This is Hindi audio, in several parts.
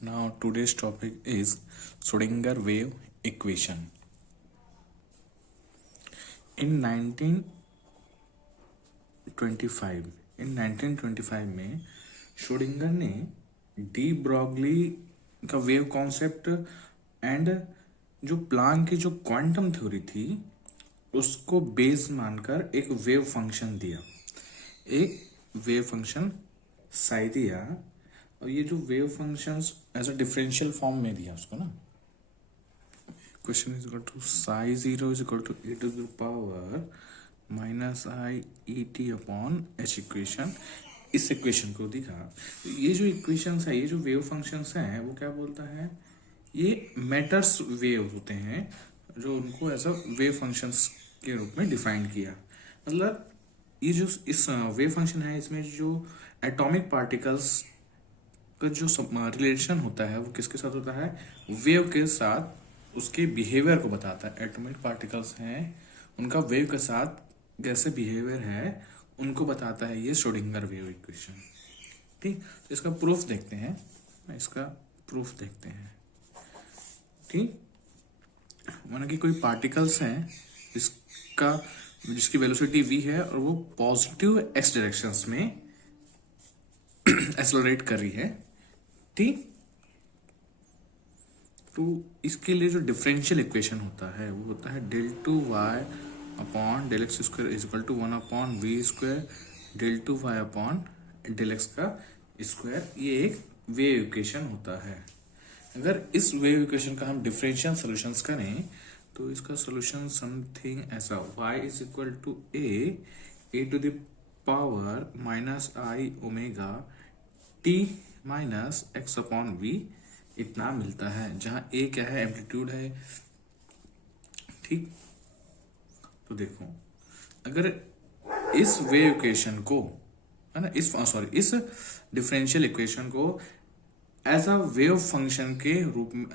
Now today's topic is Schrodinger wave equation. In 1925 में श्रोडिंगर ने डी ब्रॉगली का वेव कॉन्सेप्ट एंड जो प्लांक की जो क्वांटम थ्योरी थी उसको बेस मानकर एक वेव फंक्शन दिया, एक वेव फंक्शन साई दिया, और ये जो wave functions as a differential form में दिया उसको ना, question is equal to psi zero is equal to e to the power minus I E T upon h equation. इस इक्वेशन को दिखा, तो ये जो इक्वेशंस है, ये जो वेव फंक्शंस हैं, वो क्या बोलता है, ये मैटर्स वेव होते हैं, जो उनको एज अ वेव फंक्शंस के रूप में डिफाइन किया। मतलब ये जो इस वेव फंक्शन है, इसमें जो एटॉमिक पार्टिकल्स का जो रिलेशन होता है वो किसके साथ होता है, वेव के साथ, उसके बिहेवियर को बताता है। एटॉमिक पार्टिकल्स हैं, उनका वेव के साथ कैसे बिहेवियर है उनको बताता है ये श्रोडिंगर वेव इक्वेशन। ठीक, तो इसका प्रूफ देखते हैं, इसका प्रूफ देखते हैं। ठीक, माना कि कोई पार्टिकल्स हैं इसका जिसकी वेलोसिटी v है और वो पॉजिटिव x डायरेक्शंस में एक्सेलरेट कर रही है। ठीक, तो इसके लिए जो डिफरेंशियल इक्वेशन होता है वो होता है del two Y upon del X square is equal to 1 upon we square del two Y upon del x का स्क्वायर। ये एक वेव इक्वेशन होता है। अगर इस वेव इक्वेशन का हम डिफरेंशियल सॉल्यूशंस करें तो इसका सॉल्यूशन समथिंग ऐसा, y is equal to A to the power minus I omega T minus x upon V, इतना मिलता है, जहां ए क्या है, एम्पलीट्यूड है। ठीक, तो देखो, अगर इस वेव इक्वेशन को है ना, इस डिफरेंशियल इक्वेशन को एज अ वेव फंक्शन के रूप में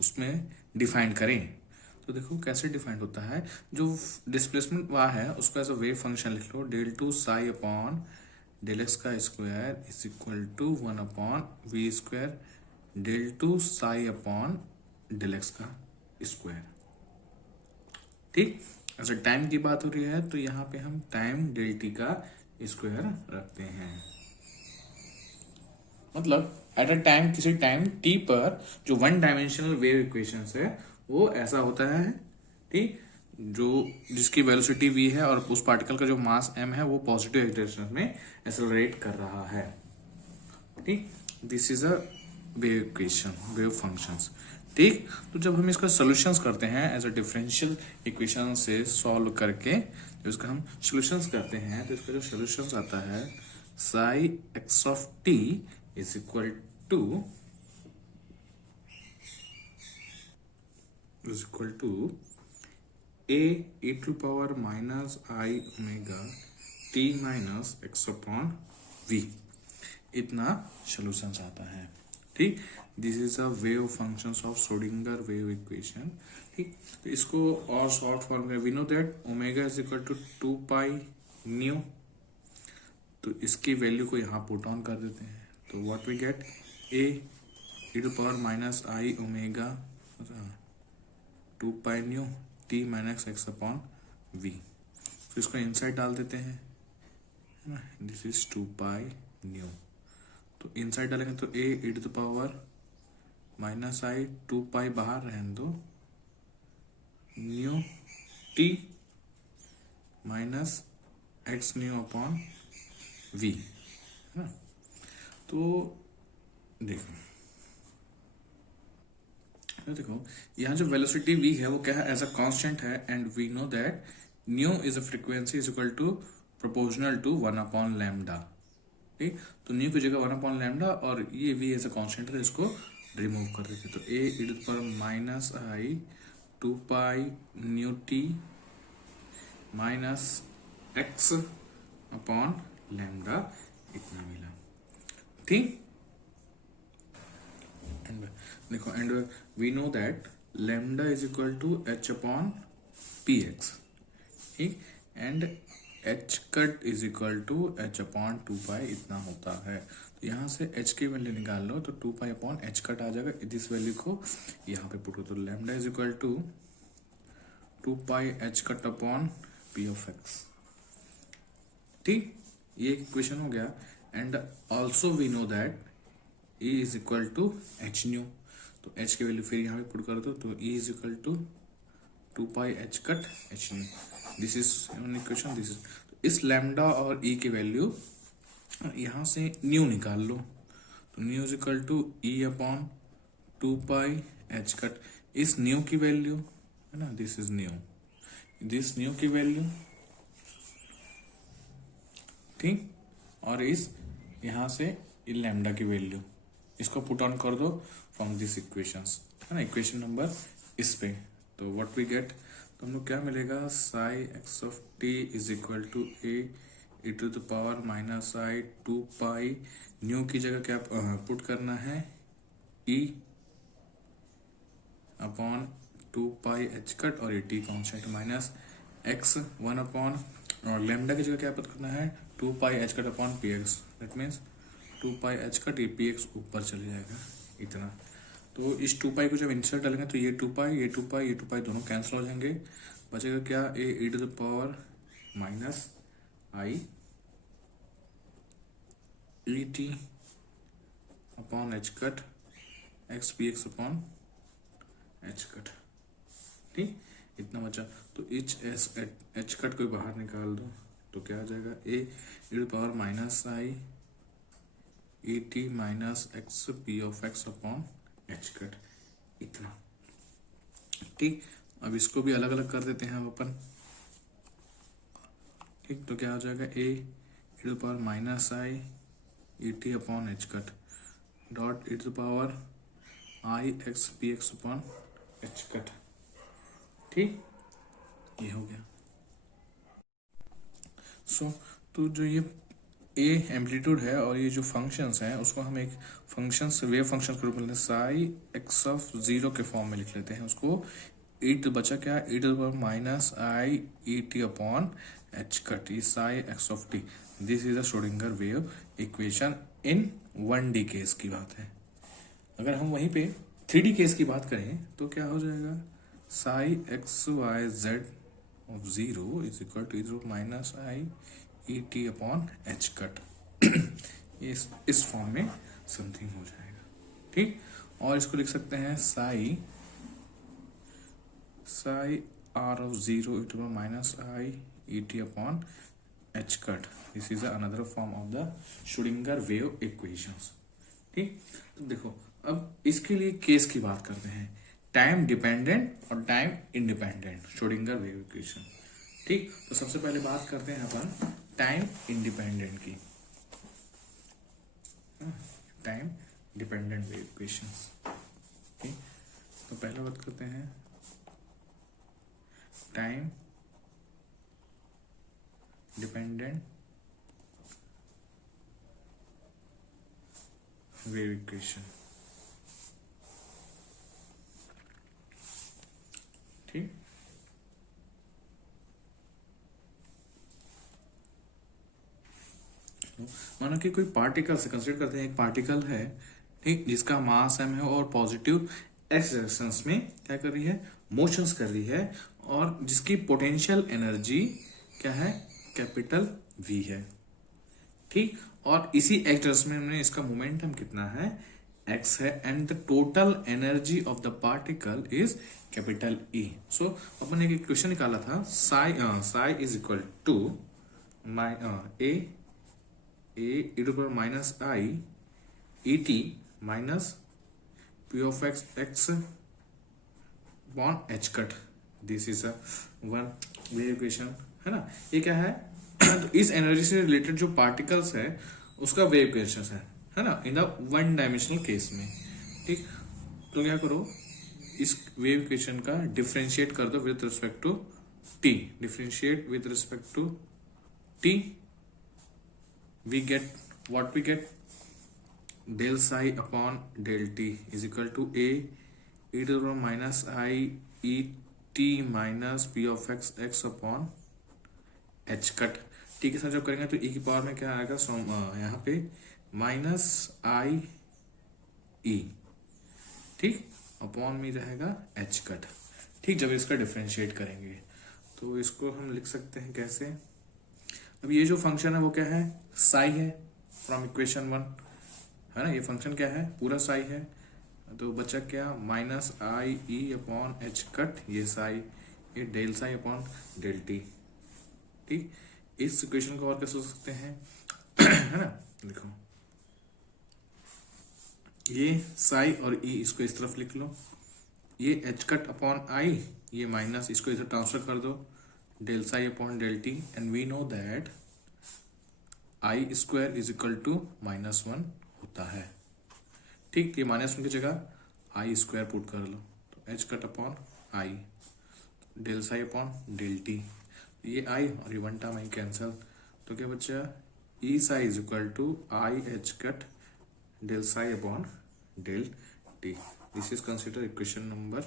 उसमें डिफाइन करें तो देखो कैसे डिफाइन होता है। जो डिस्प्लेसमेंट वहाँ है उसको एज अ वेव फंक्शन लिख लो, del two psi upon del x का square is equal to 1 upon we square del two psi upon del x का स्क्वायर। ठीक, अगर टाइम की बात हो रही है तो यहाँ पे हम टाइम डेल टी का स्क्वायर रखते हैं। मतलब एट अ टाइम, किसी टाइम टी पर जो वन डायमेंशनल वेव इक्वेशन है वो ऐसा होता है। ठीक, जो जिसकी वेलोसिटी v है और उस पार्टिकल का जो मास m है वो पॉजिटिव डायरेक्शन में एक्सेलरेट कर रहा है। ठीक, this is a wave equation, wave functions. ठीक, तो जब हम इसका सॉल्यूशंस करते हैं एज अ डिफरेंशियल इक्वेशन से सॉल्व करके, जब इसका हम सॉल्यूशंस करते हैं तो इसका जो सॉल्यूशंस आता है psi X of T is equal to A to power minus I omega T minus x upon V, इतना सॉल्यूशंस आता है। ठीक, this is a wave functions of Schrodinger wave equation. ठीक, तो इसको और शॉर्ट फॉर्म में we know that omega is equal to 2 pi nu, तो इसकी वैल्यू को यहाँ पुट ऑन कर देते हैं तो what we get, A to power minus I omega 2 pi nu T minus x upon V. तो इसको इनसाइड डाल देते हैं, है ना, दिस इज 2 पाई न्यू, तो इनसाइड डालेंगे तो A to the power minus I 2 pi बाहर रहने दो nu T minus X nu upon V, है ना। तो देखो यहाँ जो वेलोसिटी v है वो क्या है, एज अ कांस्टेंट है, and we know that nu is a frequency is equal to proportional to 1 upon lambda. ठीक, तो न्यू की जगह 1 अपॉन लैम्डा और ये v एज अ कांस्टेंट है, इसको रिमूव कर देते, तो A e to the power minus I 2 pi nu T minus x upon lambda, इतना मिला। ठीक, एंड देखो, and we know that lambda is equal to h upon P x. ठीक, and h cut is equal to h upon 2 pi इतना होता है। तो यहाँ से एच की वैल्यू निकाल लो तो 2 पाई अपॉन एच कट आ जाएगा। इस वैल्यू को यहाँ पे पुट करो तो lambda is equal to 2 pi H cut upon P of X. ठीक, ये इक्वेशन हो गया। And also we know that E is equal to H nu. तो एच की वैल्यू फिर यहाँ पे पुट कर दो तो E is equal to 2 pi H cut H nu. This is one equation, this is. तो इस लैम्डा और E की वैल्यू यहाँ से न्यू निकाल लो तो nu is equal to E upon 2 pi H cut. इस न्यू की वैल्यू है ना, this is nu, this nu की वैल्यू, ठीक, और इस यहाँ से लैम्डा की वैल्यू, इसको पुट ऑन कर दो फ्रॉम दिस इक्वेशंस, है ना, इक्वेशन नंबर इस पे। तो व्हाट वी गेट, तो हम लोग क्या मिलेगा, psi X of T is equal to A to the power minus I 2 pi, nu की जगह क्या पुट करना है, E upon 2 pi H cut और ये T constant minus X 1 upon, और लेमडा की जगह क्या पुट करना है 2 pi H cut upon P X. That means 2 pi H cut, ये पी एक्स ऊपर चले जाएगा इतना। तो इस 2 पाई को जब इंसर्ट डालेंगे तो ये 2 पाई, ये 2 पाई, ये 2 पाई दोनों कैंसिल हो जाएंगे। बचेगा क्या, A to the power minus I E T upon H cut X P X upon H cut. ठीक, इतना बचा। तो एच कट को बाहर निकाल दो तो क्या आ जाएगा, A to the power minus I E T minus X P of X upon H cut, इतना। ठीक, अब इसको भी अलग अलग कर देते हैं हम अपन। ठीक, तो क्या हो जाएगा, A to the power minus I E T upon H cut dot E to the power I X P X upon H cut. ठीक, ये हो गया। तो जो ये ए एम्पलीट्यूड है और ये जो फंक्शंस हैं उसको हम एक फंक्शंस, वेव फंक्शन के रूप में साई एक्स ऑफ 0 के फॉर्म में लिख लेते हैं उसको। ई टू बचा क्या, E to the power minus I E T upon H cut, ये psi X of T. This is a Schrodinger wave equation in 1D case की बात है। अगर हम वहीं पे 3D केस की बात करें तो क्या हो जाएगा, psi X Y Z of 0 is equal to इधर माइनस आई E T upon H cut. इस फॉर्म में समथिंग हो जाएगा। ठीक, और इसको लिख सकते हैं psi R of 0 E to minus I E T upon H cut. This is another form of the Schrodinger wave equations. ठीक, तो देखो अब इसके लिए केस की बात करते हैं, टाइम डिपेंडेंट और time independent Schrodinger wave equation. ठीक, तो सबसे पहले बात करते हैं अपन टाइम इंडिपेंडेंट की, टाइम डिपेंडेंट वेव इक्वेशंस। ठीक, तो पहले बात करते हैं टाइम डिपेंडेंट वेव इक्वेशन। ठीक, मानो कि कोई पार्टिकल से कंसिडर करते हैं, एक पार्टिकल है, ठीक, जिसका मास m है और पॉजिटिव एक्स डायरेक्शंस में क्या कर रही है, मोशंस कर रही है, और जिसकी पोटेंशियल एनर्जी क्या है, कैपिटल V है। ठीक, और इसी एक्स डायरेक्शन में इसका मोमेंटम कितना है, x है, and the total energy of the particle is capital E। So अपन ने एक इक्वेशन निकाला था, psi is equal to A to power minus I E T minus P of X upon H cut. This is a one wave equation, है ना। ये क्या है, तो इस एनर्जी से रिलेटेड जो पार्टिकल्स है उसका वेव इक्वेशन है ना, इन द 1 डायमेंशनल केस में। ठीक, तो क्या करो, इस वेव इक्वेशन का डिफरेंशिएट कर दो with respect to T. Differentiate with respect to T, we get what we get, del psi upon del t is equal to a e to the power minus I e t minus p of x x upon h cut। T के साथ जब करेंगे तो ई की पावर में क्या आएगा, यहाँ पे माइनस आई ई, ठीक, अपॉन में रहेगा एच कट। ठीक, जब इसका डिफरेंशिएट करेंगे तो इसको हम लिख सकते हैं कैसे। अब ये जो फंक्शन है वो क्या है, साई है फ्रॉम इक्वेशन 1, है ना, ये फंक्शन क्या है, पूरा साई है। तो बचा क्या, माइनस आई ई अपॉन एच कट, ये साई, ये del psi upon del T. ठीक, इस इक्वेशन को और कैसे सोच सकते हैं है ना, देखो ये साई और ई इसको इस तरफ लिख लो, ये एच कट अपॉन आई, ये माइनस, इसको इधर ट्रांसफर कर दो, del psi upon del T, and we know that I square is equal to -1 होता है। ठीक, ये -1 की जगह आई स्क्वायर पुट कर लो, तो H cut upon I, del psi upon del T, ये आई और ये 1 टर्म आई कैंसिल, तो क्या बचा, E psi is equal to I H cut del psi upon del T. This is consider equation number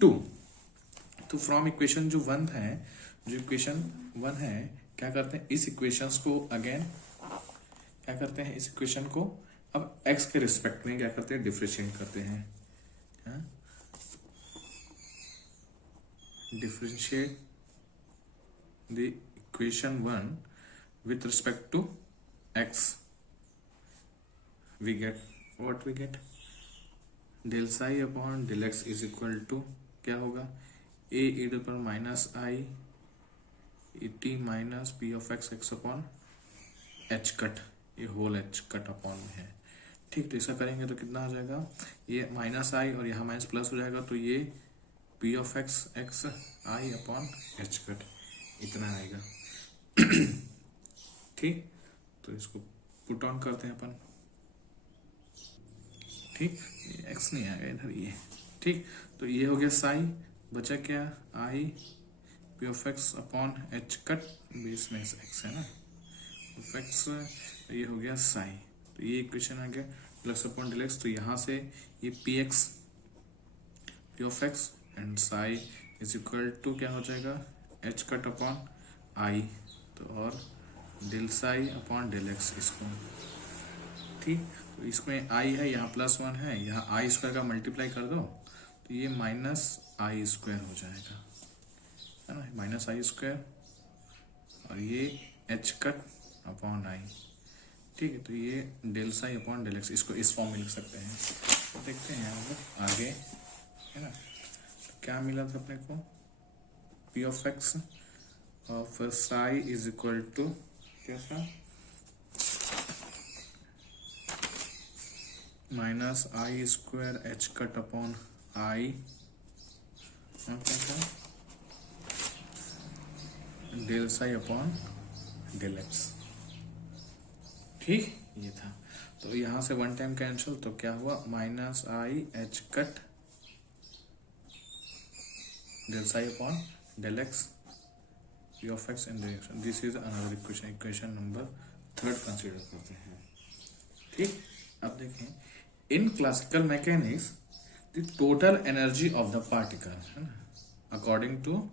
2। तो फ्रॉम इक्वेशन जो 1 है, जो इक्वेशन 1 है, क्या करते हैं, इस इक्वेशंस को अगेन क्या करते हैं, इस इक्वेशन को अब x के रिस्पेक्ट में क्या करते हैं, डिफरेंशिएट करते हैं, differentiate the equation 1 with respect to x, we get what we get, del psi upon del x is equal to क्या होगा, a e to the power minus I E T minus P of x x upon H cut, ये होल एच कट अपॉन में है। ठीक, तो ऐसा करेंगे तो कितना आ जाएगा, ये माइनस आई और यहाँ माइनस प्लस हो जाएगा, तो ये P of x x I upon H cut इतना आएगा। ठीक, तो इसको पुट ऑन करते हैं अपन। ठीक, एक्स नहीं आएगा इधर, ये ठीक, तो ये हो गया साई, बचा क्या, I P of X upon H cut, बीस में एक्स है ना, ऑफ एक्स, तो ये हो गया साई, तो ये इक्वेशन आ गया प्लस अपॉन डेल एक्स, तो यहाँ से ये P X P of X and psi is equal to क्या हो जाएगा, एच कट अपॉन आई, तो और del psi upon del X इसको। ठीक, तो इसमें आई है, यहाँ +1 है, यहाँ आई स्क्वायर का मल्टीप्लाई कर दो, तो ये माइनस आई स्क्वायर हो जाएगा, है ना, माइनस आई स्क्वायर, और ये एच कट अपॉन आई। ठीक है, तो ये del psi upon del X, इसको इस फॉर्म में लिख सकते हैं। तो देखते हैं हम आगे, है ना, तो क्या मिला था अपने को, P of X of psi is equal to क्या था, minus I square H cut upon I, और क्या था, del psi upon del X. ठीक, ये था, तो यहां से 1 टाइम कैंसिल, तो क्या हुआ, minus I H cut del psi upon del X P of X in direction. This is another equation, equation number 3 consider करते हैं। ठीक, अब देखें, in classical mechanics the total energy of the particle, है ना, according to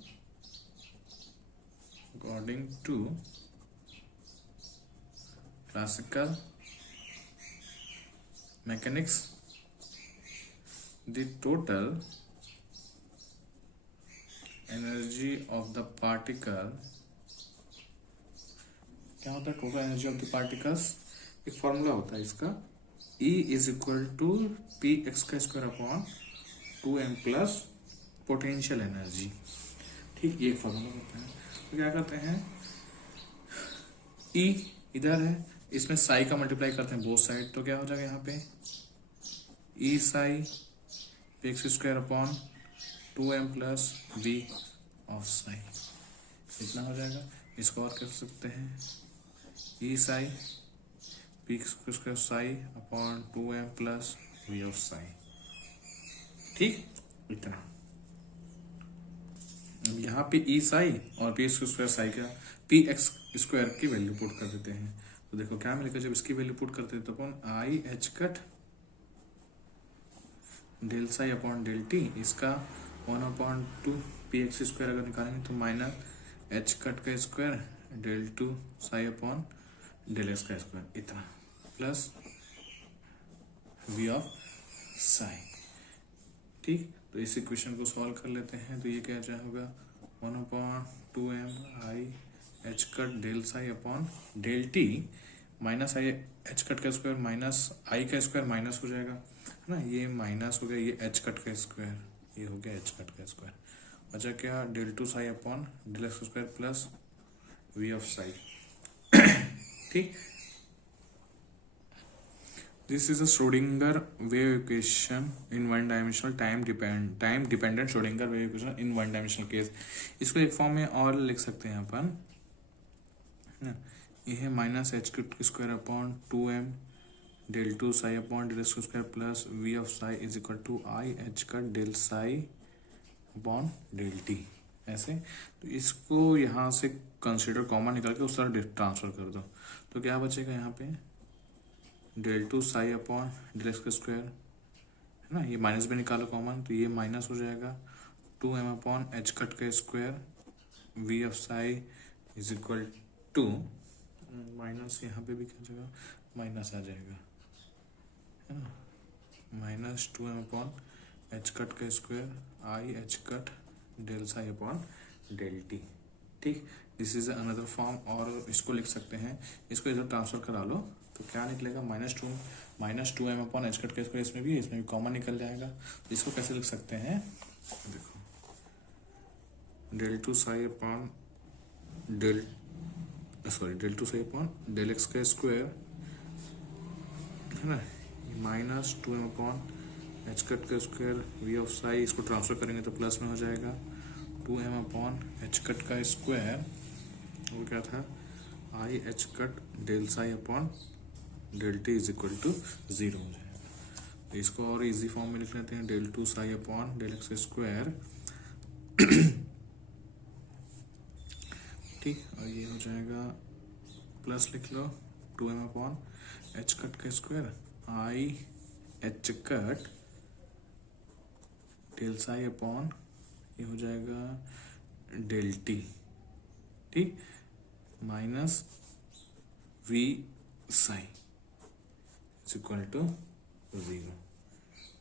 classical mechanics, the total energy of the particle, क्या होता है total energy of the particles, एक फॉर्मूला होता है इसका, E is equal to P X का square upon 2m plus potential energy. ठीक, ये एक फॉर्मूला होता है। तो क्या करते हैं, E इधर है, इसमें साई का मल्टीप्लाई करते हैं बोथ साइड, तो क्या हो जाएगा यहाँ पे, E psi P X square upon 2m plus B of psi, इतना हो जाएगा। इसको और कर सकते हैं, E psi P X square psi upon 2m plus B of psi. ठीक, इतना, यहाँ पे ई साई और पी एक्स स्क्वायर साई का पी एक्स स्क्वायर की वैल्यू पुट कर देते हैं, तो देखो क्या मिलेगा, जब इसकी वैल्यू पुट करते हैं तो अपन I H cut del psi upon del T, इसका 1/2 पी एक्स स्क्वायर अगर निकालेंगे तो माइनस एच कट का square del two psi upon del x का स्क्वायर इतना प्लस वी ऑफ साई। ठीक, तो इस इक्वेशन को सॉल्व कर लेते हैं। तो ये क्या क्या होगा 1/2m i h cut del psi upon del T minus I H cut का स्क्वायर माइनस आई का स्क्वायर माइनस हो जाएगा है ना, ये माइनस हो गया, ये एच कट का स्क्वायर, ये हो गया एच कट का स्क्वायर, बचा क्या del two psi upon del X square plus V of psi. ठीक, this is a Schrodinger wave equation in one dimensional time dependent Schrodinger wave equation in one dimensional case. इसको एक फॉर्म में और लिख सकते हैं अपन, ये है minus H cube square upon 2m del two psi upon del square plus V of psi is equal to I H का del psi upon del T. ऐसे तो इसको यहाँ से कंसीडर कॉमन निकाल के उस तरह ट्रांसफर कर दो, तो क्या बचेगा यहाँ पे del two psi upon del square है ना, ये माइनस भी निकालो कॉमन, तो ये माइनस हो जाएगा 2m अपॉन एच कट का square V of psi is equal to minus, यहाँ पे भी क्या जगह माइनस आ जाएगा है ना, minus 2m upon H cut का square I H cut del psi upon del T. ठीक, दिस इज अनदर फॉर्म, और इसको लिख सकते हैं, इसको इधर ट्रांसफर करा लो तो क्या निकलेगा minus two M upon H cut का स्क्वायर, इसमें भी कॉमन निकल जाएगा। तो इसको कैसे लिख सकते हैं, देखो del two psi upon del two psi upon del x का स्क्वायर है ना, minus 2m upon H cut का स्क्वायर वी ऑफ साई, इसको ट्रांसफर करेंगे तो प्लस में हो जाएगा 2m अपॉन एच कट का स्क्वायर, वो क्या था I H cut del psi upon del T is equal to 0 हो जाएगा। तो इसको और इजी फॉर्म में लिख लेते हैं del two psi upon del X square. ठीक, और ये हो जाएगा प्लस लिख लो 2m अपॉन एच कट का square I H cut del psi upon ये हो जाएगा डेल टी। ठीक, minus V psi is equal to 0।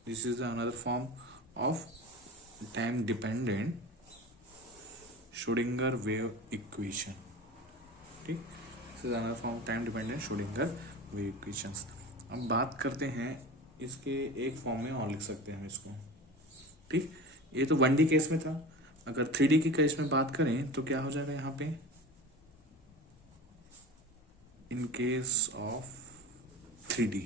This is another form of time dependent Schrodinger wave equation. ठीक, this is another form time dependent Schrodinger wave equations. अब बात करते हैं इसके एक फॉर्म में और लिख सकते हैं हम इसको। ठीक, ये तो 1D केस में था, अगर 3D की केस में बात करें तो क्या हो जाएगा यहाँ पे, इन केस ऑफ 3D,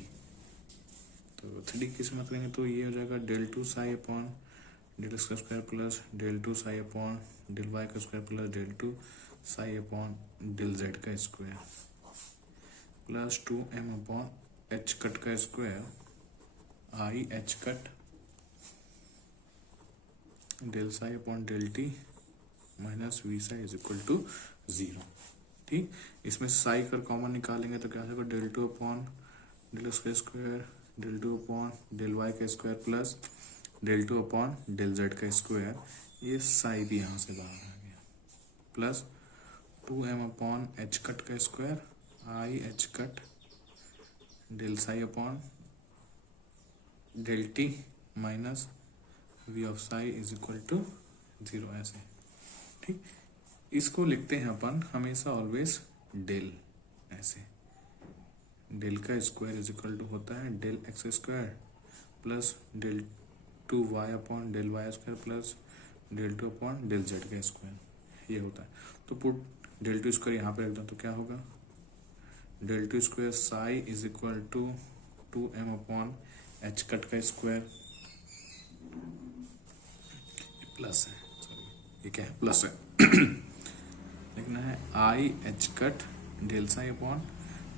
तो 3D केस में करेंगे तो ये हो जाएगा del two psi upon del x का square plus del two psi upon del Y का square plus del two psi upon del Z का square plus 2m upon H cut का square I H cut del psi upon del T minus V psi is equal to 0। ठीक, इसमें साई कर कॉमन निकालेंगे तो क्या होगा del two upon del x का square del two upon del Y का square plus del two upon del Z का स्क्वायर, ये साई भी यहाँ से बाहर आ गया, plus 2m upon H cut का square I H cut del psi upon del T minus V of psi is equal to 0 ऐसे। ठीक, इसको लिखते हैं अपन हमेशा ऑलवेज डेल, ऐसे डेल का स्क्वायर इज इक्वल टू होता है del X square plus del two Y upon del Y square plus del two upon del Z का स्क्वायर, ये होता है। तो पुट डेल टू स्क्वायर यहाँ पे रख दो तो क्या होगा del two square psi is equal to 2m upon H cut का स्क्वायर, प्लस है, सॉरी ये क्या है प्लस है, लिखना है I H cut del psi upon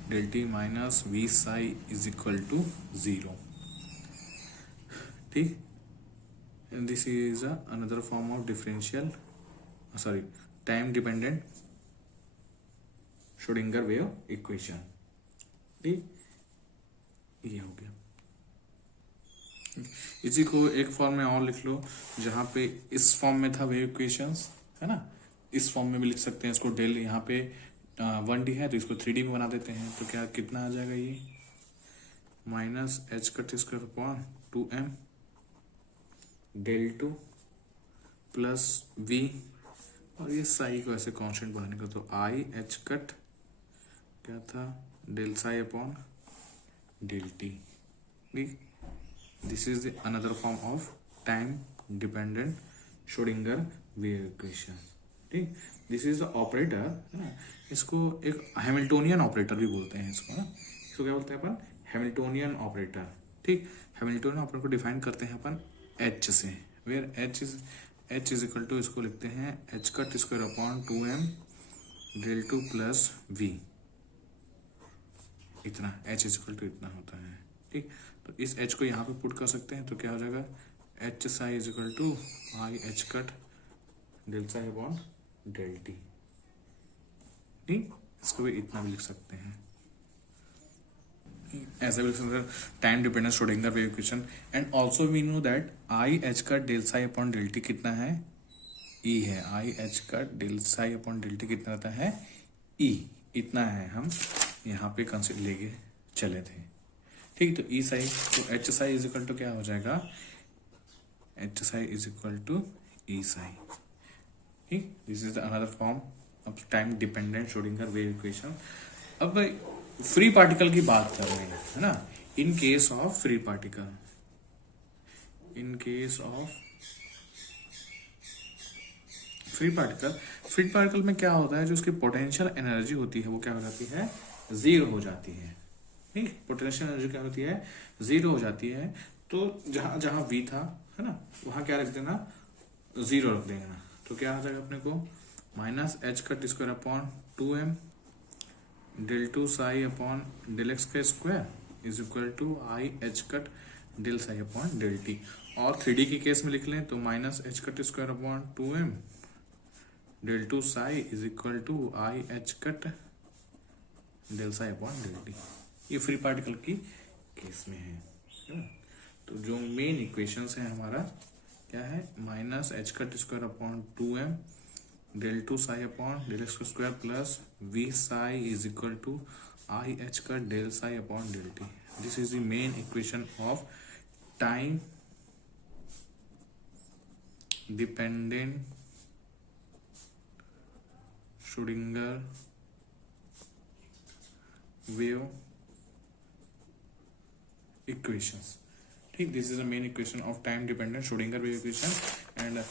del T minus V psi is equal to 0। ठीक, this is another form of differential time dependent Schrodinger wave equation. ठीक, ये हो गया। इसी को एक फॉर्म में और लिख लो जहां पे इस फॉर्म में था वेव इक्वेशंस है ना, इस फॉर्म में भी लिख सकते हैं इसको डेल, यहाँ पे 1D है तो इसको 3D में बना देते हैं, तो क्या कितना आ जाएगा ये minus H cut square upon 2m del 2 plus v, और ये साई को ऐसे कांस्टेंट बनाने का, तो आई एच कट क्या था del psi upon del T. ठीक, this is the another form of time dependent Schrodinger wave equation. ठीक, दिस इज द ऑपरेटर है ना, इसको एक हैमिल्टोनियन ऑपरेटर भी बोलते हैं इसको ना, इसको क्या बोलते हैं अपन हैमिल्टोनियन ऑपरेटर। ठीक, हैमिल्टोनियन ऑपरेटर को डिफाइन करते हैं अपन एच से, where H is equal to, इसको लिखते हैं H cut square upon 2m del 2 plus v, इतना एच इज इक्वल टू इतना होता है। ठीक, तो इस एच को यहाँ पे पुट कर सकते हैं, तो क्या हो जाएगा H psi is equal to I H cut del psi upon del T. ठीक, इसको भी इतना भी लिख सकते हैं, ऐसा भी लिख सकते हैं time dependent Schrodinger wave equation. And also we know that I H cut del psi upon del T कितना है, ई है। I H cut del psi upon del T कितना रहता है, ई, इतना है, हम यहाँ पे कंसिडर लेके चले थे। ठीक, तो ई साई, तो H psi is equal to क्या हो जाएगा, H psi is equal to E psi. ठीक, this is the another form of time dependent Schrodinger wave equation. अब फ्री पार्टिकल की बात कर रहे हैं, है ना, in case of free particle, in case of free particle में क्या होता है, जो उसकी पोटेंशियल एनर्जी होती है वो क्या हो जाती है, जीरो हो जाती है। ठीक, पोटेंशियल एनर्जी क्या होती है, जीरो हो जाती है। तो जहां जहां v था, है ना, वहां क्या रख देना, जीरो रख देना, तो क्या आ जाएगा अपने को minus H cut square upon 2m del 2 psi upon del x का square is equal to I H cut del psi upon del T. और 3D के केस में लिख लें तो minus H cut square upon 2m del 2 psi is equal to I H cut del psi upon del T. ये फ्री पार्टिकल की केस में है ना? तो जो मेन इक्वेशंस है हमारा क्या है, minus H cut square upon 2m del 2 psi upon del X square plus v psi is equal to I H का del psi upon del T. This is the main equation of time dependent Schrodinger wave equations. ठीक, this is the main equation of time dependent Schrodinger wave equation. And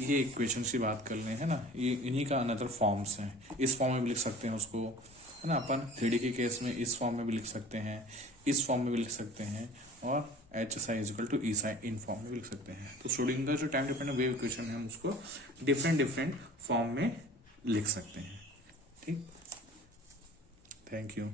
ये इक्वेशन की बात कर लें, है ना, ये इन्हीं का अनदर फॉर्म्स हैं। इस फॉर्म में भी लिख सकते हैं उसको, है ना, अपन 3D के केस में इस फॉर्म में भी लिख सकते हैं, इस फॉर्म में भी लिख सकते हैं, और H psi is equal to E psi इन फॉर्म में भी लिख सकते हैं। तो श्रोडिंगर जो टाइम डिपेंडेंट वेव इक्वेशन है हम उसको डिफरेंट फॉर्म में लिख सकते हैं। ठीक, थैंक यू।